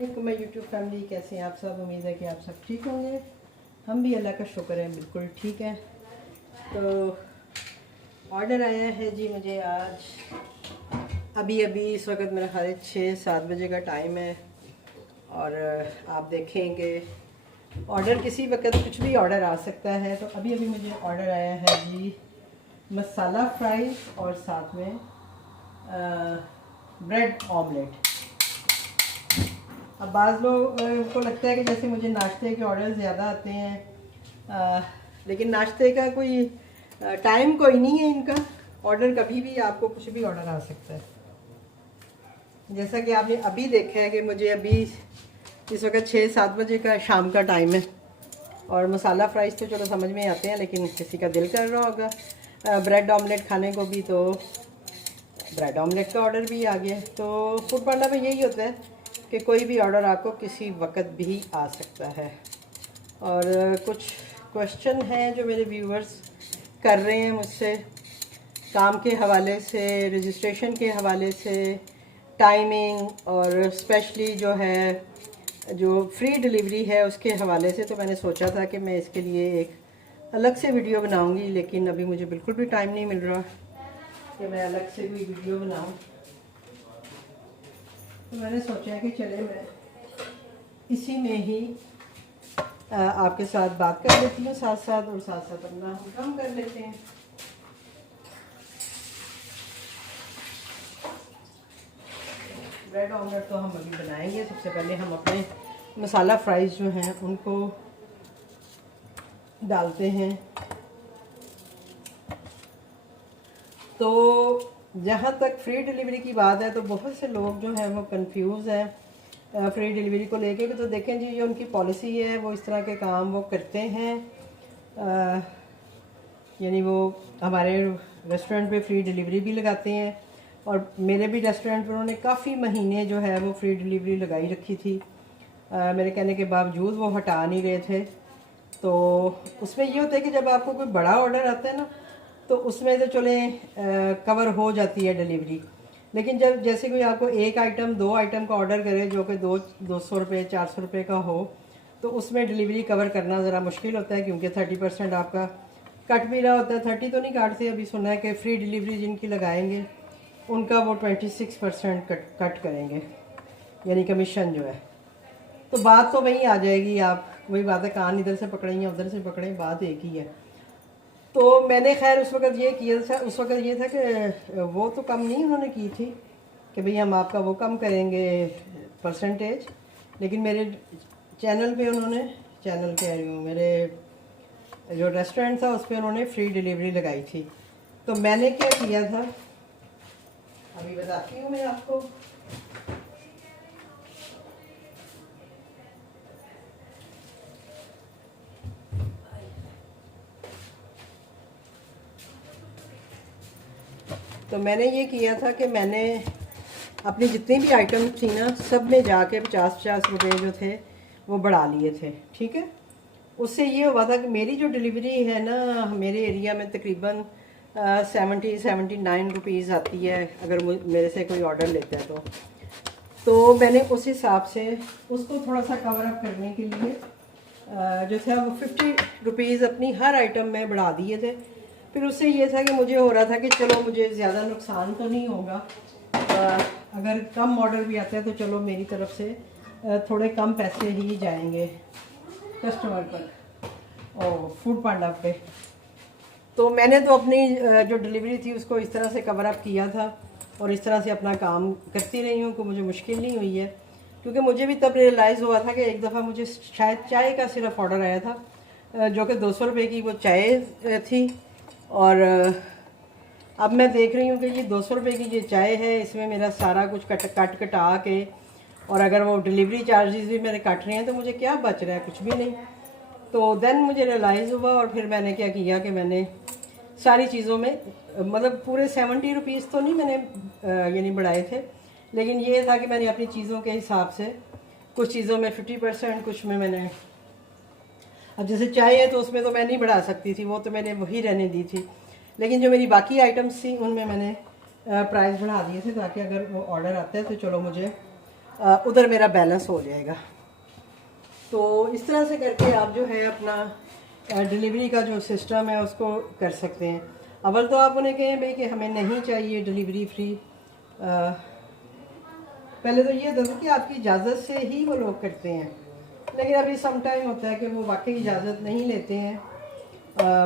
मैं YouTube family, कैसे हैं आप सब। उम्मीद है कि आप सब ठीक होंगे। हम भी अल्लाह का शुक्र है बिल्कुल ठीक है। तो ऑर्डर आया है जी मुझे आज अभी इस वक्त मेरा ख्याल 6-7 बजे का टाइम है। और आप देखेंगे ऑर्डर किसी वक्त कुछ भी ऑर्डर आ सकता है। तो अभी मुझे ऑर्डर आया है जी मसाला फ्राइज़ और साथ में ब्रेड ऑमलेट। अब बाज़ लोग को लगता है कि जैसे मुझे नाश्ते के ऑर्डर ज़्यादा आते हैं, लेकिन नाश्ते का कोई टाइम कोई नहीं है इनका। ऑर्डर कभी भी आपको कुछ भी ऑर्डर आ सकता है। जैसा कि आपने अभी देखा है कि मुझे अभी इस वक्त 6-7 बजे का शाम का टाइम है। और मसाला फ्राइज़ तो चलो समझ में आते हैं, लेकिन किसी का दिल कर रहा होगा ब्रेड ऑमलेट खाने को भी, तो ब्रेड ऑमलेट का ऑर्डर भी आ गया। तो फूड पांडा में यही होता है कि कोई भी ऑर्डर आपको किसी वक्त भी आ सकता है। और कुछ क्वेश्चन हैं जो मेरे व्यूअर्स कर रहे हैं मुझसे, काम के हवाले से, रजिस्ट्रेशन के हवाले से, टाइमिंग और स्पेशली जो है जो फ्री डिलीवरी है उसके हवाले से। तो मैंने सोचा था कि मैं इसके लिए एक अलग से वीडियो बनाऊंगी, लेकिन अभी मुझे बिल्कुल भी टाइम नहीं मिल रहा कि मैं अलग से कोई वीडियो बनाऊं। तो मैंने सोचा कि चले मैं इसी में ही आपके साथ बात कर लेती हूँ साथ साथ, और साथ साथ अपना हम काम कर लेते हैं। ब्रेड ऑमलेट तो हम अभी बनाएंगे। सबसे पहले हम अपने मसाला फ्राइज़ जो हैं उनको डालते हैं। तो जहाँ तक फ्री डिलीवरी की बात है, तो बहुत से लोग जो हैं वो कंफ्यूज हैं फ्री डिलीवरी को लेके। तो देखें जी, जो उनकी पॉलिसी है वो इस तरह के काम वो करते हैं। यानी वो हमारे रेस्टोरेंट पे फ्री डिलीवरी भी लगाते हैं, और मेरे भी रेस्टोरेंट पर उन्होंने काफ़ी महीने जो है वो फ्री डिलीवरी लगाई रखी थी। मेरे कहने के बावजूद वो हटा नहीं रहे थे। तो उसमें ये होता है कि जब आपको कोई बड़ा ऑर्डर आता है ना, तो उसमें तो चले कवर हो जाती है डिलीवरी। लेकिन जब जैसे कोई आपको एक आइटम 2 आइटम का ऑर्डर करे जो कि 200 रुपये 400 रुपये का हो, तो उसमें डिलीवरी कवर करना ज़रा मुश्किल होता है, क्योंकि 30% आपका कट भी रहा होता है। 30 तो नहीं काटते, अभी सुना है कि फ्री डिलीवरी जिनकी लगाएंगे उनका वो 26% कट करेंगे, यानी कमीशन जो है। तो बात तो वहीं आ जाएगी, आप वही बात है, कान इधर से पकड़ें या उधर से पकड़ें, बात एक ही है। तो मैंने खैर उस वक्त ये किया था, उस वक्त ये था कि वो तो कम नहीं उन्होंने की थी कि भाई हम आपका वो कम करेंगे परसेंटेज, लेकिन मेरे चैनल पे उन्होंने, चैनल कह रही हूँ, मेरे जो रेस्टोरेंट था उस पर उन्होंने फ्री डिलीवरी लगाई थी। तो मैंने क्या किया था अभी बताती हूँ मैं आपको। तो मैंने ये किया था कि मैंने अपनी जितनी भी आइटम थी ना, सब में जाके 50-50 रुपये जो थे वो बढ़ा लिए थे, ठीक है। उससे ये हुआ था कि मेरी जो डिलीवरी है ना, मेरे एरिया में तकरीबन 70-79 रुपीज़ आती है अगर मेरे से कोई ऑर्डर लेता है तो मैंने उस हिसाब से उसको थोड़ा सा कवर अप करने के लिए जो था वो 50 रुपीज़ अपनी हर आइटम में बढ़ा दिए थे। फिर उससे ये था कि मुझे हो रहा था कि चलो मुझे ज़्यादा नुकसान तो नहीं होगा, अगर कम ऑर्डर भी आता है तो चलो मेरी तरफ से थोड़े कम पैसे ही जाएंगे कस्टमर पर और फूड पांडा पे। तो मैंने तो अपनी जो डिलीवरी थी उसको इस तरह से कवर अप किया था, और इस तरह से अपना काम करती रही हूँ कि मुझे मुश्किल नहीं हुई है। क्योंकि मुझे भी तब रियलाइज़ हुआ था कि एक दफ़ा मुझे शायद चाय का सिर्फ ऑर्डर आया था, जो कि 200 रुपये की वो चाय थी। और अब मैं देख रही हूँ कि ये 200 रुपये की ये चाय है, इसमें मेरा सारा कुछ कटा के, और अगर वो डिलीवरी चार्जेस भी मेरे कट रहे हैं तो मुझे क्या बच रहा है, कुछ भी नहीं। तो देन मुझे रियलाइज़ हुआ, और फिर मैंने क्या किया कि मैंने सारी चीज़ों में मतलब पूरे 70 रुपीज़ तो नहीं मैंने यानी बढ़ाए थे, लेकिन ये था कि मैंने अपनी चीज़ों के हिसाब से कुछ चीज़ों में 50%, कुछ में मैंने, अब जैसे चाय है तो उसमें तो मैं नहीं बढ़ा सकती थी, वो तो मैंने वही रहने दी थी। लेकिन जो मेरी बाकी आइटम्स थी उनमें मैंने प्राइस बढ़ा दिए थे, ताकि अगर वो ऑर्डर आता है तो चलो मुझे उधर मेरा बैलेंस हो जाएगा। तो इस तरह से करके आप जो है अपना डिलीवरी का जो सिस्टम है उसको कर सकते हैं। अव्वल तो आप उन्हें कहें भाई कि हमें नहीं चाहिए डिलीवरी फ्री। पहले तो ये होता था कि आपकी इजाज़त से ही वो लोग करते हैं, लेकिन अभी सम टाइम होता है कि वो वाकई इजाज़त नहीं लेते हैं,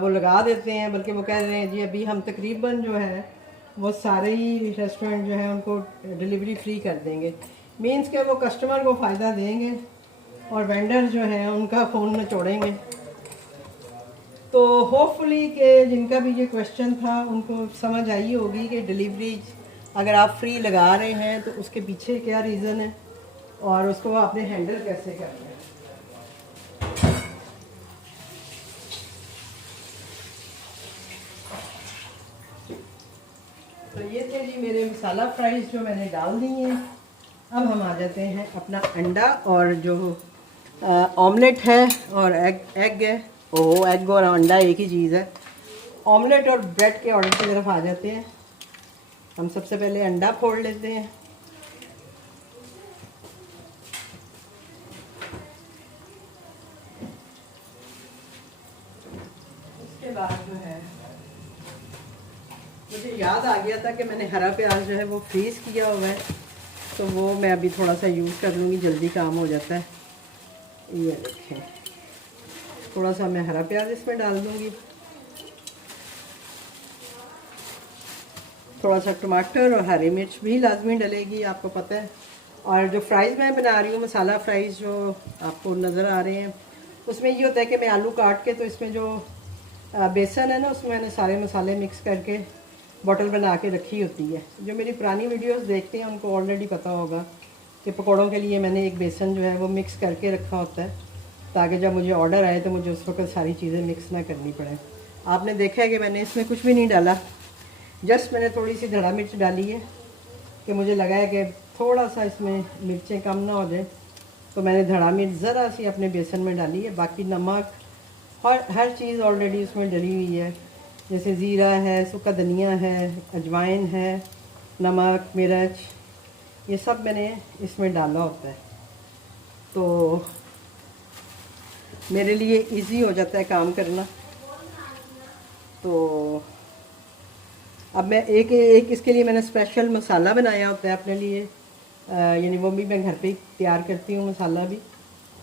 वो लगा देते हैं। बल्कि वो कह रहे हैं जी अभी हम तकरीबन जो है वो सारे ही रेस्टोरेंट जो है उनको डिलीवरी फ्री कर देंगे। मीन्स के वो कस्टमर को फ़ायदा देंगे और वेंडर जो है उनका फ़ोन नचोड़ेंगे। तो होपफुली कि जिनका भी ये क्वेश्चन था उनको समझ आई होगी कि डिलीवरी अगर आप फ्री लगा रहे हैं तो उसके पीछे क्या रीज़न है और उसको आपने हैंडल कैसे करना है। तो ये थे जी मेरे मसाला फ्राइज़ जो मैंने डाल दी हैं। अब हम आ जाते हैं अपना अंडा और जो ऑमलेट है और एग है। ओह, एग और अंडा एक ही चीज़ है। ऑमलेट और ब्रेड के ऑर्डर की तरफ आ जाते हैं। हम सबसे पहले अंडा फोड़ लेते हैं। उसके बाद जो है मुझे याद आ गया था कि मैंने हरा प्याज जो है वो फ्रीज़ किया हुआ है, तो वो मैं अभी थोड़ा सा यूज़ कर लूँगी, जल्दी काम हो जाता है। ये देखें, थोड़ा सा मैं हरा प्याज इसमें डाल दूँगी, थोड़ा सा टमाटर और हरी मिर्च भी लाजमी डलेगी, आपको पता है। और जो फ्राइज़ मैं बना रही हूँ, मसाला फ्राइज़ जो आपको नज़र आ रहे हैं, उसमें ये होता है कि मैं आलू काट के तो इसमें जो बेसन है ना उसमें मैंने सारे मसाले मिक्स करके बॉटल बना के रखी होती है। जो मेरी पुरानी वीडियोस देखते हैं उनको ऑलरेडी पता होगा कि पकौड़ों के लिए मैंने एक बेसन जो है वो मिक्स करके रखा होता है, ताकि जब मुझे ऑर्डर आए तो मुझे उस वक्त सारी चीज़ें मिक्स ना करनी पड़े। आपने देखा है कि मैंने इसमें कुछ भी नहीं डाला, जस्ट मैंने थोड़ी सी धड़ा मिर्च डाली है कि मुझे लगा है कि थोड़ा सा इसमें मिर्चें कम ना हो जाए, तो मैंने धड़ा मिर्च ज़रा सी अपने बेसन में डाली है। बाकी नमक हर चीज़ ऑलरेडी उसमें डली हुई है, जैसे ज़ीरा है, सूखा धनिया है, अजवाइन है, नमक, मिर्च, ये सब मैंने इसमें डाला होता है। तो मेरे लिए इजी हो जाता है काम करना। तो अब मैं एक इसके लिए मैंने स्पेशल मसाला बनाया होता है अपने लिए, यानी वो भी मैं घर पे ही तैयार करती हूँ मसाला भी,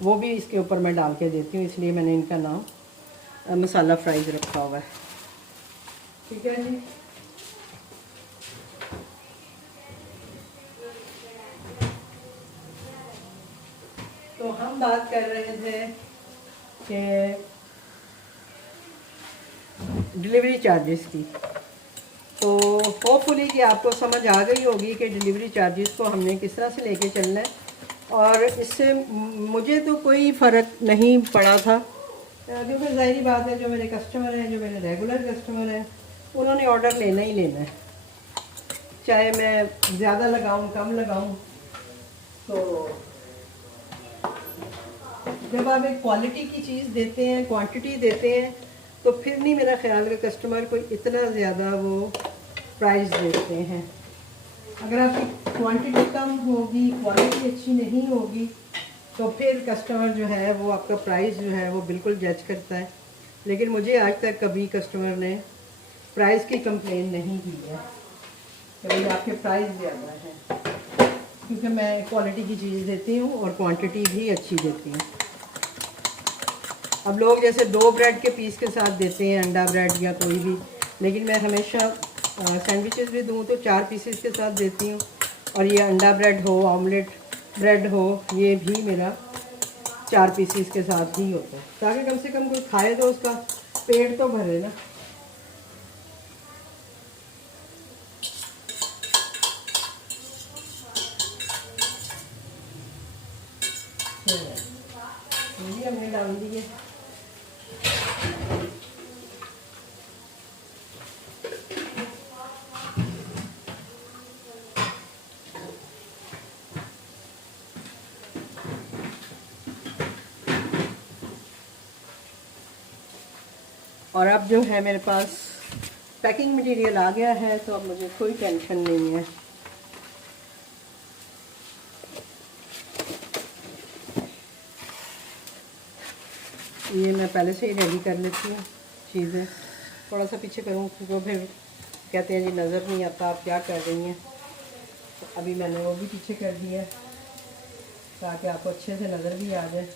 वो भी इसके ऊपर मैं डाल के देती हूँ, इसलिए मैंने इनका नाम मसाला फ्राइज़ रखा हुआ है। ठीक है जी। तो हम बात कर रहे थे कि डिलीवरी चार्जेस की। तो होपफुली कि आपको समझ आ गई होगी कि डिलीवरी चार्जेस को हमने किस तरह से लेके चलना है, और इससे मुझे तो कोई फ़र्क नहीं पड़ा था, क्योंकि ज़ाहिरी बात है जो मेरे कस्टमर हैं, जो मेरे रेगुलर कस्टमर हैं, उन्होंने ऑर्डर लेना ही लेना है, चाहे मैं ज़्यादा लगाऊं कम लगाऊं। तो जब आप एक क्वालिटी की चीज़ देते हैं, क्वांटिटी देते हैं, तो फिर नहीं मेरा ख्याल है कस्टमर को इतना ज़्यादा वो प्राइस देते हैं। अगर आपकी क्वांटिटी कम होगी, क्वालिटी अच्छी नहीं होगी, तो फिर कस्टमर जो है वो आपका प्राइस जो है वो बिल्कुल जज करता है। लेकिन मुझे आज तक कभी कस्टमर ने प्राइस की कंप्लेन नहीं की है कि भाई आपके प्राइस ज़्यादा है, क्योंकि मैं क्वालिटी की चीज़ देती हूँ और क्वांटिटी भी अच्छी देती हूँ। अब लोग जैसे 2 ब्रेड के पीस के साथ देते हैं, अंडा ब्रेड या कोई भी, लेकिन मैं हमेशा सैंडविचेस भी दूँ तो 4 पीसेस के साथ देती हूँ। और ये अंडा ब्रेड हो, ऑमलेट ब्रेड हो, ये भी मेरा 4 पीसेस के साथ ही होता है, ताकि कम से कम कोई खाए तो उसका पेट तो भरे ना। ये हमने डाल दिए। और अब जो है मेरे पास पैकिंग मटेरियल आ गया है, तो अब मुझे कोई टेंशन नहीं है। ये मैं पहले से ही रेडी कर लेती हूँ चीज़ें। थोड़ा सा पीछे करूँ तो फिर कहते हैं जी नज़र नहीं आता आप क्या कर रही हैं। तो अभी मैंने वो भी पीछे कर दिया है ताकि आपको अच्छे से नज़र भी आ जाए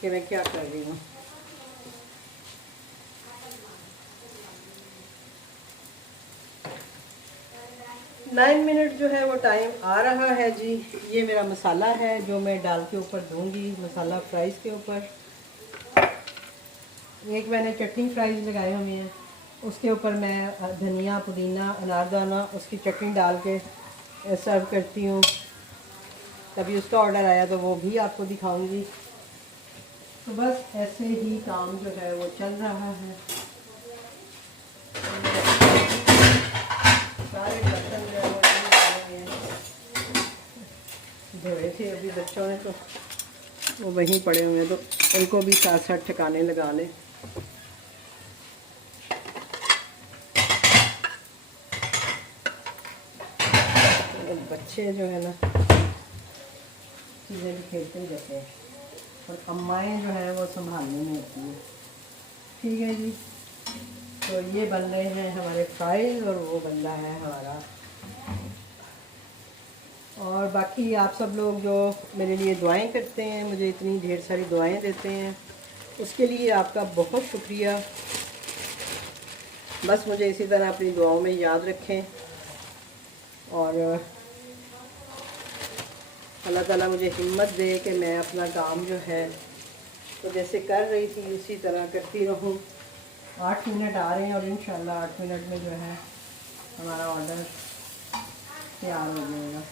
कि मैं क्या कर रही हूँ। नाइन मिनट जो है वो टाइम आ रहा है जी। ये मेरा मसाला है जो मैं डाल के ऊपर दूंगी, मसाला फ्राइज़ के ऊपर। एक मैंने चटनी फ्राइज़ लगाए हुए हैं, उसके ऊपर मैं धनिया पुदीना अनारदाना उसकी चटनी डाल के सर्व करती हूँ। तभी उसका ऑर्डर आया तो वो भी आपको दिखाऊंगी। तो बस ऐसे ही काम जो है वो चल रहा है। सारे बर्तन जो है वो धोए थे अभी बच्चों ने तो वो वहीं पड़े हुए हैं, तो उनको भी साथ साथ ठिकाने लगा लें। बच्चे जो है ना चीज़ें भी खेलते ही रहते हैं और अम्माएँ जो है वो संभालने में होती हैं। ठीक है जी, तो ये बन रहे हैं हमारे फ्राइज़ और वो बन रहा है हमारा। और बाकी आप सब लोग जो मेरे लिए दुआएं करते हैं, मुझे इतनी ढेर सारी दुआएं देते हैं, उसके लिए आपका बहुत शुक्रिया। बस मुझे इसी तरह अपनी दुआओं में याद रखें और अल्लाह ताला मुझे हिम्मत दे कि मैं अपना काम जो है तो जैसे कर रही थी उसी तरह करती रहूं। 8 मिनट आ रहे हैं और इंशाल्लाह 8 मिनट में जो है हमारा ऑर्डर तैयार हो जाएगा।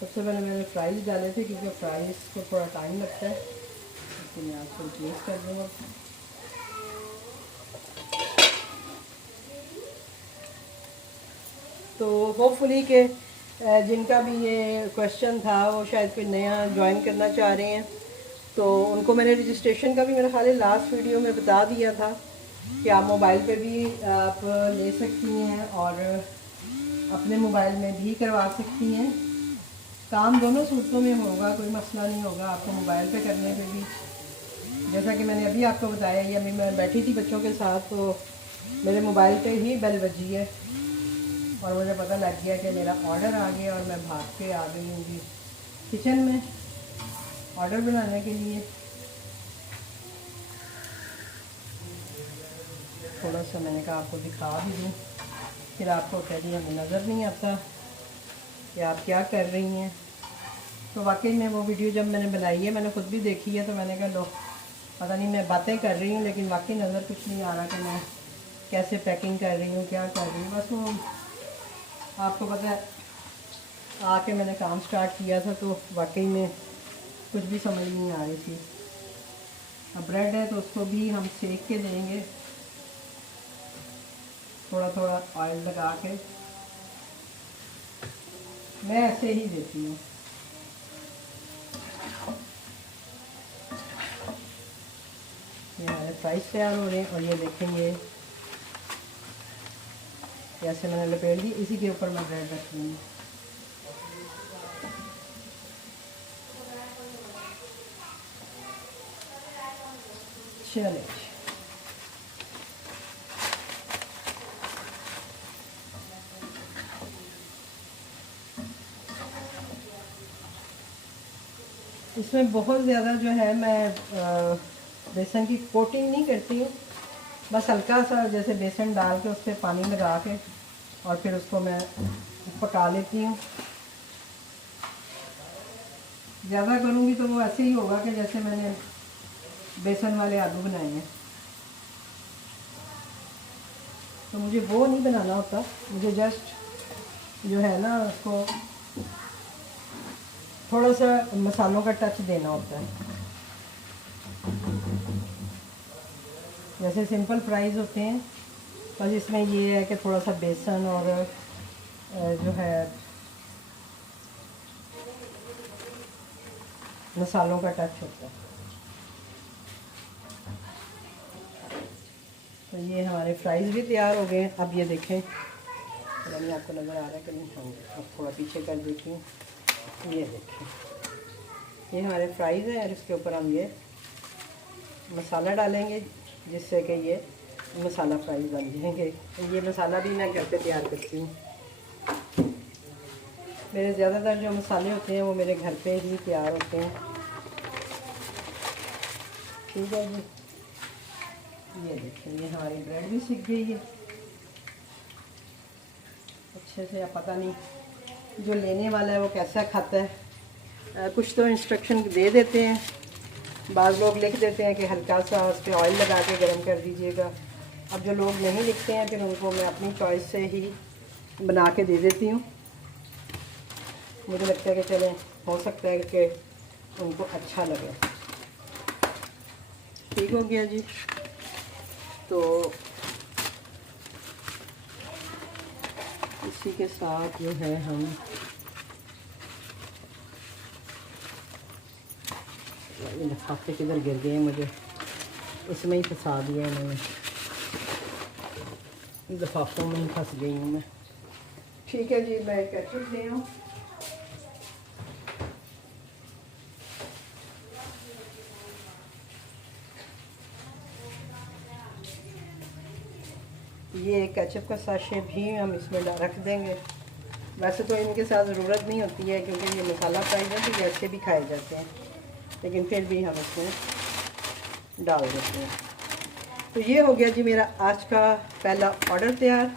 सबसे पहले मैंने फ्राइज़ डाले थे क्योंकि फ्राइज़ को थोड़ा टाइम लगता है, इसलिए मैं आपको टेस्ट कर दूँगा। तो होपफुली के जिनका भी ये क्वेश्चन था वो शायद कोई नया ज्वाइन करना चाह रहे हैं, तो उनको मैंने रजिस्ट्रेशन का भी मेरा ख्याल है लास्ट वीडियो में बता दिया था कि आप मोबाइल पे भी आप ले सकती हैं और अपने मोबाइल में भी करवा सकती हैं। काम दोनों सूरतों में होगा, कोई मसला नहीं होगा आपको मोबाइल पे करने पे भी। जैसा कि मैंने अभी आपको बताया, ये अभी मैं बैठी थी बच्चों के साथ तो मेरे मोबाइल पे ही बेल बजी है और मुझे पता लग गया कि मेरा ऑर्डर आ गया और मैं भाग के आ गई हूँ जी किचन में ऑर्डर बनाने के लिए। थोड़ा सा मैंने कहा आपको दिखा भी दूँ, फिर आपको कह दिया हमें नज़र नहीं आता कि आप क्या कर रही हैं। तो वाकई में वो वीडियो जब मैंने बनाई है मैंने ख़ुद भी देखी है, तो मैंने कहा लो पता नहीं मैं बातें कर रही हूँ लेकिन वाकई नज़र कुछ नहीं आ रहा कि मैं कैसे पैकिंग कर रही हूँ, क्या कर रही हूँ। बस वो आपको पता है आके मैंने काम स्टार्ट किया था तो वाकई में कुछ भी समझ नहीं आ रही थी। अब ब्रेड है तो उसको भी हम सेक के देंगे, थोड़ा थोड़ा ऑयल लगा के। मैं ऐसे ही देती हूँ। ये हमारे फ्राइज तैयार हो रहे हैं और ये देखेंगे ऐसे मैंने लपेट दी, इसी के ऊपर मैं ब्रेड रख लूँगी। चले इसमें बहुत ज़्यादा जो है मैं बेसन की कोटिंग नहीं करती हूँ, बस हल्का सा जैसे बेसन डाल के उस पर पानी लगा के और फिर उसको मैं पका लेती हूँ। ज़्यादा करूँगी तो वो ऐसे ही होगा कि जैसे मैंने बेसन वाले आलू बनाए हैं, तो मुझे वो नहीं बनाना होता। मुझे जस्ट जो है ना उसको थोड़ा सा मसालों का टच देना होता है। जैसे सिंपल फ्राइज़ होते हैं बस इसमें ये है कि थोड़ा सा बेसन और जो है मसालों का टच होता है। तो ये हमारे फ्राइज़ भी तैयार हो गए हैं। अब ये देखें, पता नहीं आपको नज़र आ रहा है कि नहीं। हाँ, अब थोड़ा पीछे कर देती हूँ। ये देखें, ये हमारे फ्राइज़ हैं और इसके ऊपर हम ये मसाला डालेंगे जिससे कि ये मसाला फ्राइज़ बन जाएंगे। तो ये मसाला भी मैं घर पे तैयार करती हूँ। मेरे ज़्यादातर जो मसाले होते हैं वो मेरे घर पे ही तैयार होते हैं। ठीक है जी, ये देखिए, ये हमारी ब्रेड भी सीख गई है अच्छे से। या पता नहीं जो लेने वाला है वो कैसा खाता है। कुछ तो इंस्ट्रक्शन दे देते हैं, बाज़ लोग लिख देते हैं कि हल्का सा उस पर ऑयल लगा के गर्म कर दीजिएगा। अब जो लोग नहीं लिखते हैं फिर उनको मैं अपनी चॉइस से ही बना के दे देती हूँ। मुझे लगता है कि चलें, हो सकता है कि उनको अच्छा लगे। ठीक हो गया जी। तो इसी के साथ जो है हम लिफाफे किधर गिर गए, मुझे इसमें ही फंसा दिया इन्होंने, लिफाफों में ही फंस गई हूँ मैं। ठीक है जी, मैं केचप ले आऊँ। ये केचप का साशे भी हम इसमें रख देंगे। वैसे तो इनके साथ ज़रूरत नहीं होती है क्योंकि ये मसाला फ्राइज़ है तो ऐसे भी खाए जाते हैं, लेकिन फिर भी हम इसमें डाल देते हैं। तो ये हो गया जी मेरा आज का पहला ऑर्डर तैयार।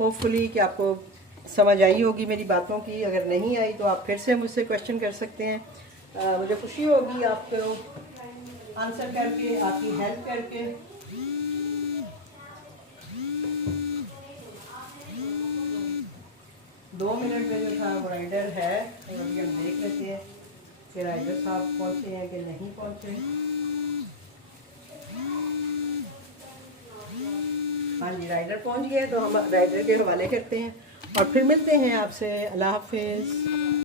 होपफुली कि आपको समझ आई होगी मेरी बातों की। अगर नहीं आई तो आप फिर से मुझसे क्वेश्चन कर सकते हैं। मुझे खुशी होगी आपको आंसर करके, आपकी हेल्प करके। 2 मिनट में जो था वो राइडर है, तो अभी हम देख लेते हैं कि राइडर साहब पहुँचे हैं कि नहीं पहुँचे। हाँ जी, राइडर पहुँच गए, तो हम राइडर के हवाले करते हैं और फिर मिलते हैं आपसे। अल्लाह हाफिज़।